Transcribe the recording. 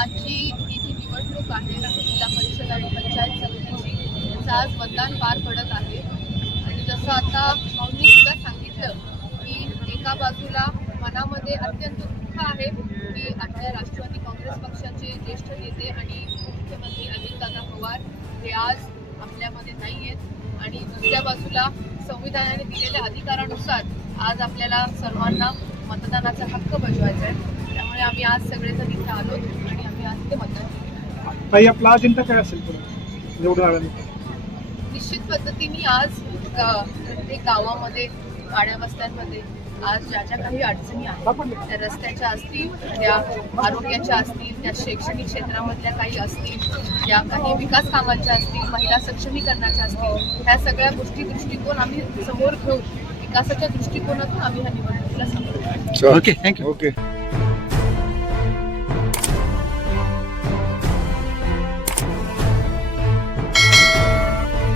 आजची ही जी निवडणूक आहे जिल्हा परिषद आणि पंचायत समितीची त्याचं आज मतदान पार पडत आहे. आणि जसं आता भाऊंनी सुद्धा सांगितलं की एका बाजूला मनामध्ये अत्यंत दुःख आहे की आपल्या राष्ट्रवादी काँग्रेस पक्षाचे ज्येष्ठ नेते आणि मुख्यमंत्री अजितदादा पवार हे आज आपल्यामध्ये नाही आहेत आणि दुसऱ्या बाजूला संविधानाने दिलेल्या अधिकारानुसार आज आपल्याला सर्वांना मतदानाचा हक्क बजवायचा आहे. त्यामुळे आम्ही आज सगळेजण इथे आलो आणि आम्ही आज ते मतदान. ताई आपला अजेंडा काय असेल पुढे? निवडून आल्यानंतर निश्चित पद्धतीने आज प्रत्येक गावामध्ये पाड्या वस्त्यांमध्ये आज ज्या ज्या काही अडचणी आहेत त्या रस्त्याच्या असतील त्या आरोग्याच्या असतील त्या शैक्षणिक क्षेत्रामधल्या काही असतील त्या काही विकास कामांच्या असतील महिला सक्षमीकरणाच्या असतील ह्या सगळ्या गोष्टी दृष्टिकोन आम्ही समोर घेऊन विकासाच्या दृष्टिकोनातून आम्ही ह्या निवडणुकीला समोर ओके थँक्यू ओके